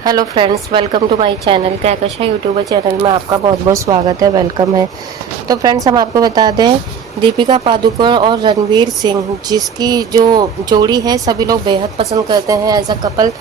Hello friends, welcome to my channel. Kahkasha YouTuber channel में आपका बहुत बहुत स्वागत है, वेलकम है। तो फ्रेंड्स, हम आपको बता दें, दीपिका पादुकोण और रणवीर सिंह जिसकी जो जोड़ी है सभी लोग बेहद पसंद करते हैं। एज अ कपल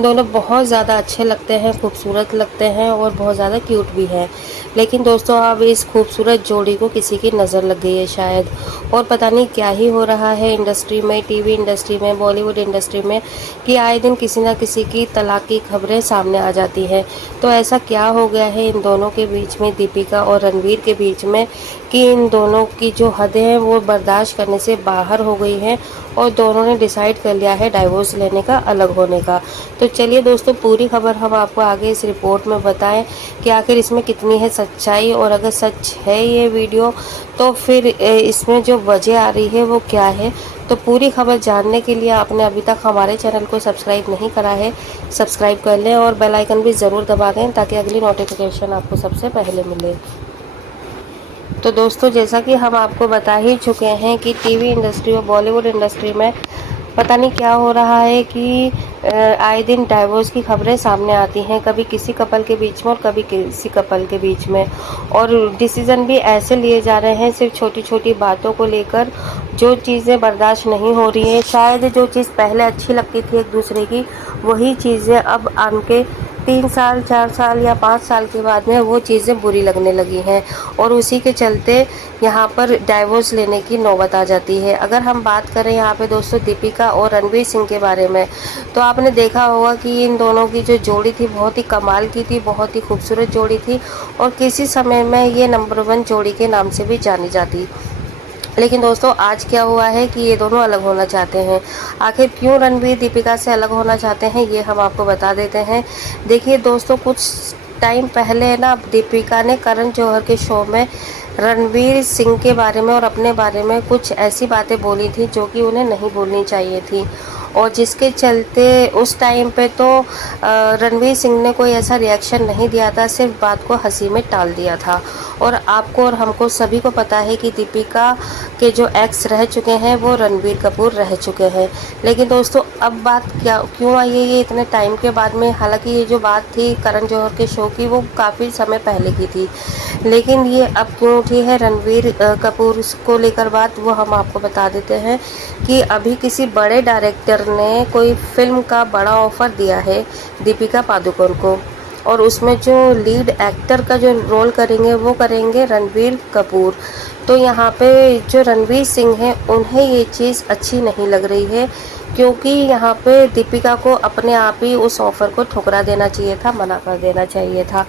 दोनों बहुत ज़्यादा अच्छे लगते हैं, खूबसूरत लगते हैं और बहुत ज़्यादा क्यूट भी है। लेकिन दोस्तों, अब इस खूबसूरत जोड़ी को किसी की नज़र लग गई है शायद, और पता नहीं क्या ही हो रहा है इंडस्ट्री में, टीवी इंडस्ट्री में, बॉलीवुड इंडस्ट्री में, कि आए दिन किसी ना किसी की तलाक की खबरें सामने आ जाती हैं। तो ऐसा क्या हो गया है इन दोनों के बीच में, दीपिका और रणवीर के बीच में, कि इन दोनों की जो हदें हैं वो बर्दाश्त करने से बाहर हो गई हैं और दोनों ने डिसाइड कर लिया है डाइवोर्स लेने का, अलग होने का। तो चलिए दोस्तों, पूरी खबर हम आपको आगे इस रिपोर्ट में बताएं कि आखिर इसमें कितनी है सच्चाई, और अगर सच है ये वीडियो तो फिर इसमें जो वजह आ रही है वो क्या है। तो पूरी खबर जानने के लिए आपने अभी तक हमारे चैनल को सब्सक्राइब नहीं करा है, सब्सक्राइब कर लें और बेल आइकन भी ज़रूर दबा दें ताकि अगली नोटिफिकेशन आपको सबसे पहले मिले। तो दोस्तों, जैसा कि हम आपको बता ही चुके हैं कि टीवी इंडस्ट्री और बॉलीवुड इंडस्ट्री में पता नहीं क्या हो रहा है कि आए दिन डाइवोर्स की खबरें सामने आती हैं, कभी किसी कपल के बीच में और कभी किसी कपल के बीच में। और डिसीज़न भी ऐसे लिए जा रहे हैं सिर्फ छोटी छोटी बातों को लेकर, जो चीज़ें बर्दाश्त नहीं हो रही हैं। शायद जो चीज़ पहले अच्छी लगती थी एक दूसरे की, वही चीज़ें अब आन के 3 साल 4 साल या 5 साल के बाद में वो चीज़ें बुरी लगने लगी हैं, और उसी के चलते यहाँ पर डाइवोर्स लेने की नौबत आ जाती है। अगर हम बात करें यहाँ पे दोस्तों दीपिका और रणवीर सिंह के बारे में, तो आपने देखा होगा कि इन दोनों की जो जोड़ी थी बहुत ही कमाल की थी, बहुत ही खूबसूरत जोड़ी थी, और किसी समय में ये नंबर 1 जोड़ी के नाम से भी जानी जाती। लेकिन दोस्तों, आज क्या हुआ है कि ये दोनों अलग होना चाहते हैं। आखिर क्यों रणवीर दीपिका से अलग होना चाहते हैं, ये हम आपको बता देते हैं। देखिए दोस्तों, कुछ टाइम पहले ना दीपिका ने करण जौहर के शो में रणवीर सिंह के बारे में और अपने बारे में कुछ ऐसी बातें बोली थी जो कि उन्हें नहीं बोलनी चाहिए थी, और जिसके चलते उस टाइम पे तो रणवीर सिंह ने कोई ऐसा रिएक्शन नहीं दिया था, सिर्फ बात को हंसी में टाल दिया था। और आपको और हमको सभी को पता है कि दीपिका के जो एक्स रह चुके हैं वो रणबीर कपूर रह चुके हैं। लेकिन दोस्तों, अब बात क्या क्यों आई है ये इतने टाइम के बाद में। हालांकि ये जो बात थी करण जौहर के शो की वो काफ़ी समय पहले की थी, लेकिन ये अब क्यों उठी है रणबीर कपूर को लेकर बात, वो हम आपको बता देते हैं कि अभी किसी बड़े डायरेक्टर ने कोई फिल्म का बड़ा ऑफ़र दिया है दीपिका पादुकोण को, और उसमें जो लीड एक्टर का जो रोल करेंगे वो करेंगे रणबीर कपूर। तो यहाँ पे जो रणवीर सिंह हैं उन्हें ये चीज़ अच्छी नहीं लग रही है, क्योंकि यहाँ पे दीपिका को अपने आप ही उस ऑफ़र को ठुकरा देना चाहिए था, मना कर देना चाहिए था।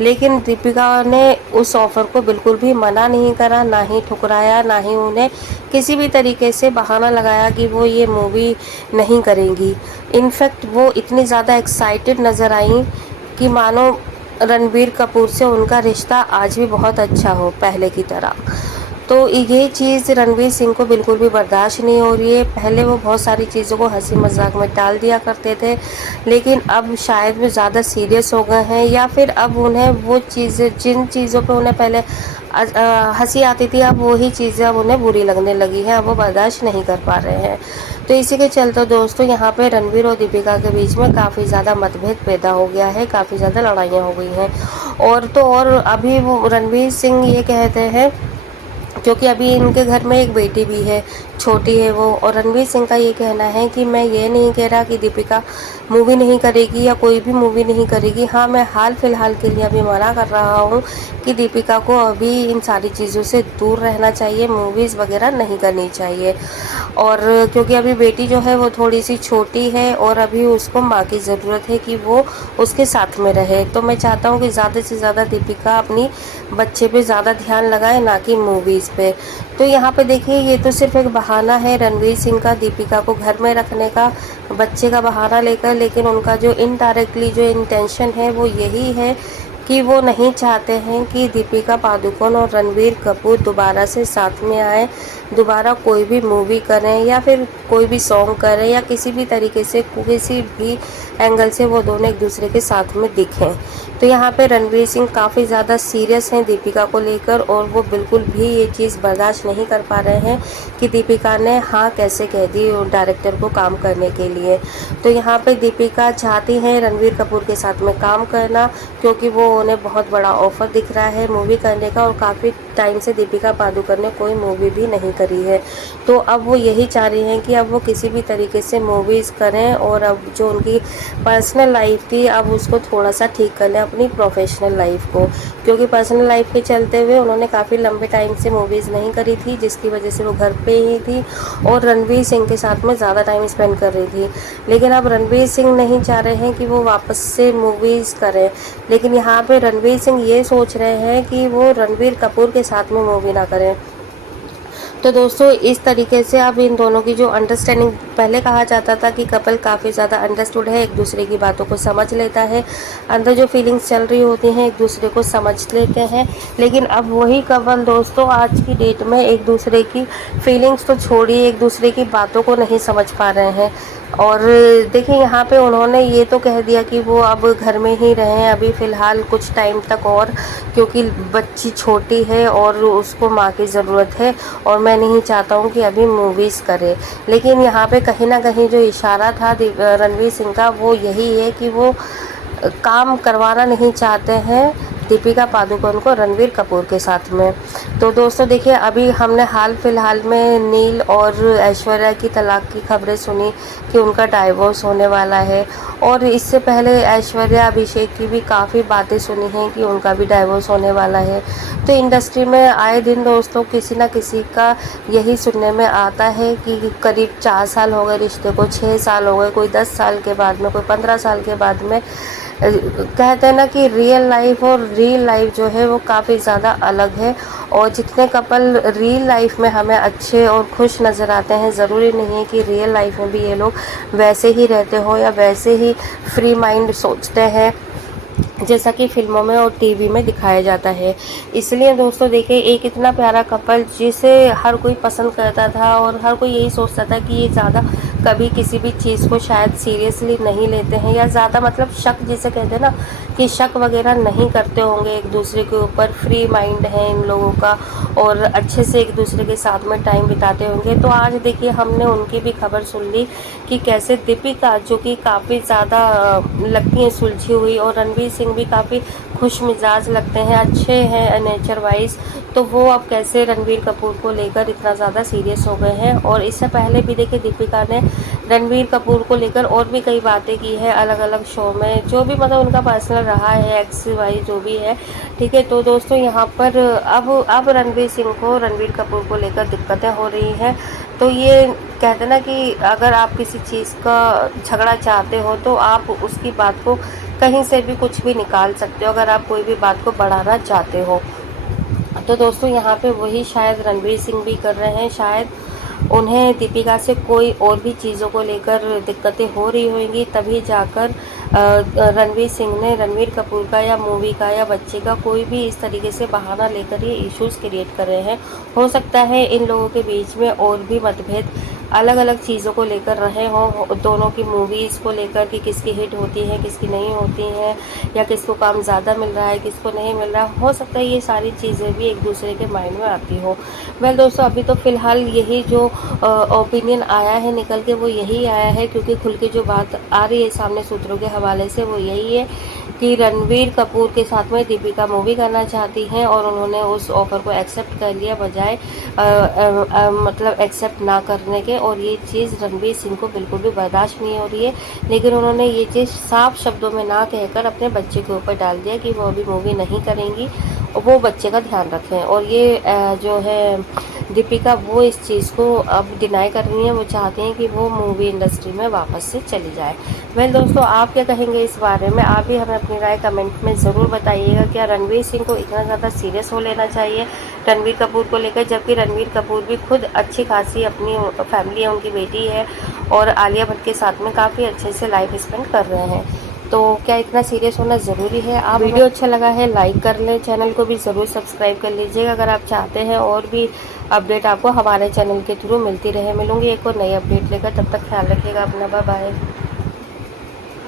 लेकिन दीपिका ने उस ऑफ़र को बिल्कुल भी मना नहीं करा, ना ही ठुकराया, ना ही उन्हें किसी भी तरीके से बहाना लगाया कि वो ये मूवी नहीं करेंगी। इनफैक्ट वो इतनी ज़्यादा एक्साइटेड नज़र आई कि मानो रणबीर कपूर से उनका रिश्ता आज भी बहुत अच्छा हो पहले की तरह। तो ये चीज़ रणवीर सिंह को बिल्कुल भी बर्दाश्त नहीं हो रही है। पहले वो बहुत सारी चीज़ों को हंसी मजाक में टाल दिया करते थे, लेकिन अब शायद वो ज़्यादा सीरियस हो गए हैं, या फिर अब उन्हें वो चीज़ें, जिन चीज़ों पे उन्हें पहले हंसी आती थी, अब वही चीज़ें अब उन्हें बुरी लगने लगी हैं, अब वो बर्दाश्त नहीं कर पा रहे हैं। तो इसी के चलते दोस्तों, यहाँ पे रणवीर और दीपिका के बीच में काफ़ी ज़्यादा मतभेद पैदा हो गया है, काफ़ी ज़्यादा लड़ाइयाँ हो गई हैं। और तो और अभी वो रणवीर सिंह ये कहते हैं, क्योंकि अभी इनके घर में एक बेटी भी है, छोटी है वो, और रणवीर सिंह का ये कहना है कि मैं ये नहीं कह रहा कि दीपिका मूवी नहीं करेगी या कोई भी मूवी नहीं करेगी। हाँ, मैं हाल फिलहाल के लिए अभी मना कर रहा हूँ कि दीपिका को अभी इन सारी चीज़ों से दूर रहना चाहिए, मूवीज़ वगैरह नहीं करनी चाहिए। और क्योंकि अभी बेटी जो है वो थोड़ी सी छोटी है और अभी उसको माँ की ज़रूरत है कि वो उसके साथ में रहे। तो मैं चाहता हूँ कि ज़्यादा से ज़्यादा दीपिका अपनी बच्चे पे ज़्यादा ध्यान लगाए, ना कि मूवीज़ पे। तो यहाँ पे देखिए, ये तो सिर्फ एक बहाना है रणवीर सिंह का दीपिका को घर में रखने का, बच्चे का बहाना लेकर, लेकिन उनका जो इनडायरेक्टली जो इंटेंशन है वो यही है कि कि वो नहीं चाहते हैं कि दीपिका पादुकोण और रणबीर कपूर दोबारा से साथ में आए, दोबारा कोई भी मूवी करें या फिर कोई भी सॉन्ग करें या किसी भी तरीके से किसी भी एंगल से वो दोनों एक दूसरे के साथ में दिखें। तो यहाँ पे रणवीर सिंह काफ़ी ज़्यादा सीरियस हैं दीपिका को लेकर और वो बिल्कुल भी ये चीज़ बर्दाश्त नहीं कर पा रहे हैं कि दीपिका ने हाँ कैसे कह दी डायरेक्टर को काम करने के लिए। तो यहाँ पे दीपिका चाहती हैं रणबीर कपूर के साथ में काम करना, क्योंकि वो उन्हें बहुत बड़ा ऑफर दिख रहा है मूवी करने का, और काफ़ी टाइम से दीपिका पादुकोण ने कोई मूवी भी नहीं करी है। तो अब वो यही चाह रही हैं कि अब वो किसी भी तरीके से मूवीज़ करें और अब जो उनकी पर्सनल लाइफ थी अब उसको थोड़ा सा ठीक कर लें अपनी प्रोफेशनल लाइफ को, क्योंकि पर्सनल लाइफ के चलते हुए उन्होंने काफ़ी लंबे टाइम से मूवीज़ नहीं करी थी, जिसकी वजह से वो घर पे ही थी और रणवीर सिंह के साथ में ज़्यादा टाइम स्पेंड कर रही थी। लेकिन अब रणवीर सिंह नहीं चाह रहे हैं कि वो वापस से मूवीज़ करें, लेकिन यहाँ पे रणवीर सिंह ये सोच रहे हैं कि वो रणबीर कपूर के साथ में मूवी ना करें। तो दोस्तों इस तरीके से अब इन दोनों की जो अंडरस्टैंडिंग, पहले कहा जाता था कि कपल काफ़ी ज़्यादा अंडरस्टूड है, एक दूसरे की बातों को समझ लेता है, अंदर जो फीलिंग्स चल रही होती हैं एक दूसरे को समझ लेते हैं, लेकिन अब वही कपल दोस्तों आज की डेट में एक दूसरे की फीलिंग्स तो छोड़िए, एक दूसरे की बातों को नहीं समझ पा रहे हैं। और देखिए यहाँ पे उन्होंने ये तो कह दिया कि वो अब घर में ही रहें अभी फ़िलहाल कुछ टाइम तक, और क्योंकि बच्ची छोटी है और उसको माँ की ज़रूरत है और मैं नहीं चाहता हूँ कि अभी मूवीज़ करे। लेकिन यहाँ पे कहीं ना कहीं जो इशारा था रणवीर सिंह का वो यही है कि वो काम करवाना नहीं चाहते हैं दीपिका पादुकोण को रणबीर कपूर के साथ में। तो दोस्तों देखिए अभी हमने हाल फिलहाल में नील और ऐश्वर्या की तलाक की खबरें सुनी कि उनका डाइवोर्स होने वाला है, और इससे पहले ऐश्वर्या अभिषेक की भी काफ़ी बातें सुनी हैं कि उनका भी डाइवोर्स होने वाला है। तो इंडस्ट्री में आए दिन दोस्तों किसी ना किसी का यही सुनने में आता है कि करीब 4 साल हो गए रिश्ते को, 6 साल हो गए, कोई 10 साल के बाद में, कोई 15 साल के बाद में। कहते हैं ना कि रियल लाइफ और रियल लाइफ जो है वो काफ़ी ज़्यादा अलग है, और जितने कपल रियल लाइफ में हमें अच्छे और खुश नज़र आते हैं, ज़रूरी नहीं है कि रियल लाइफ में भी ये लोग वैसे ही रहते हो या वैसे ही फ्री माइंड सोचते हैं जैसा कि फिल्मों में और टीवी में दिखाया जाता है। इसलिए दोस्तों देखिए एक इतना प्यारा कपल जिसे हर कोई पसंद करता था और हर कोई यही सोचता था कि ये ज़्यादा कभी किसी भी चीज़ को शायद सीरियसली नहीं लेते हैं, या ज़्यादा मतलब शक जिसे कहते हैं ना कि शक वगैरह नहीं करते होंगे एक दूसरे के ऊपर, फ्री माइंड है इन लोगों का और अच्छे से एक दूसरे के साथ में टाइम बिताते होंगे। तो आज देखिए हमने उनकी भी खबर सुन ली कि कैसे दीपिका जो कि काफ़ी ज़्यादा लगती हैं सुलझी हुई, और रणवीर सिंह भी काफ़ी खुश मिजाज लगते हैं, अच्छे हैं नेचर वाइज, तो वो अब कैसे रणबीर कपूर को लेकर इतना ज़्यादा सीरियस हो गए हैं। और इससे पहले भी देखिए दीपिका ने रणबीर कपूर को लेकर और भी कई बातें की है अलग अलग शो में, जो भी मतलब उनका पर्सनल रहा है, एक्स वाई जो भी है, ठीक है। तो दोस्तों यहाँ पर अब रणबीर सिंह को रणबीर कपूर को लेकर दिक्कतें हो रही हैं। तो ये कहते हैं ना कि अगर आप किसी चीज़ का झगड़ा चाहते हो तो आप उसकी बात को कहीं से भी कुछ भी निकाल सकते हो, अगर आप कोई भी बात को बढ़ाना चाहते हो। तो दोस्तों यहाँ पे वही शायद रणवीर सिंह भी कर रहे हैं, शायद उन्हें दीपिका से कोई और भी चीज़ों को लेकर दिक्कतें हो रही होंगी, तभी जाकर रणवीर सिंह ने रणबीर कपूर का या मूवी का या बच्चे का कोई भी इस तरीके से बहाना लेकर ये इश्यूज़ क्रिएट कर रहे हैं। हो सकता है इन लोगों के बीच में और भी मतभेद अलग अलग चीज़ों को लेकर रहे हों, दोनों की मूवीज़ को लेकर कि किसकी हिट होती है किसकी नहीं होती हैं, या किसको काम ज़्यादा मिल रहा है किसको नहीं मिल रहा, हो सकता है ये सारी चीज़ें भी एक दूसरे के माइंड में आती हो। वेल दोस्तों अभी तो फ़िलहाल यही जो ओपिनियन आया है निकल के वो यही आया है, क्योंकि खुल के जो बात आ रही है सामने सूत्रों के हवाले से वो यही है कि रणबीर कपूर के साथ में दीपिका मूवी करना चाहती हैं और उन्होंने उस ऑफ़र को एक्सेप्ट कर लिया बजाय मतलब एक्सेप्ट ना करने के, और ये चीज़ रणबीर सिंह को बिल्कुल भी बर्दाश्त नहीं हो रही है। लेकिन उन्होंने ये चीज़ साफ शब्दों में ना कहकर अपने बच्चे के ऊपर डाल दिया कि वो अभी मूवी नहीं करेंगी और वो बच्चे का ध्यान रखें, और ये जो है दीपिका वो इस चीज़ को अब डिनाई कर रही है, वो चाहती हैं कि वो मूवी इंडस्ट्री में वापस से चली जाए। वेल दोस्तों आप क्या कहेंगे इस बारे में, आप भी हमें अपनी राय कमेंट में ज़रूर बताइएगा। क्या रणवीर सिंह को इतना ज़्यादा सीरियस हो लेना चाहिए रणबीर कपूर को लेकर, जबकि रणबीर कपूर भी खुद अच्छी खासी अपनी फैमिली है, उनकी बेटी है और आलिया भट्ट के साथ में काफ़ी अच्छे से लाइफ स्पेंड कर रहे हैं। तो क्या इतना सीरियस होना ज़रूरी है? आप वीडियो अच्छा लगा है लाइक कर लें, चैनल को भी ज़रूर सब्सक्राइब कर लीजिएगा अगर आप चाहते हैं और भी अपडेट आपको हमारे चैनल के थ्रू मिलती रहे। मिलूंगी एक और नई अपडेट लेकर, तब तक ख्याल रखिएगा अपना, बाय बाय।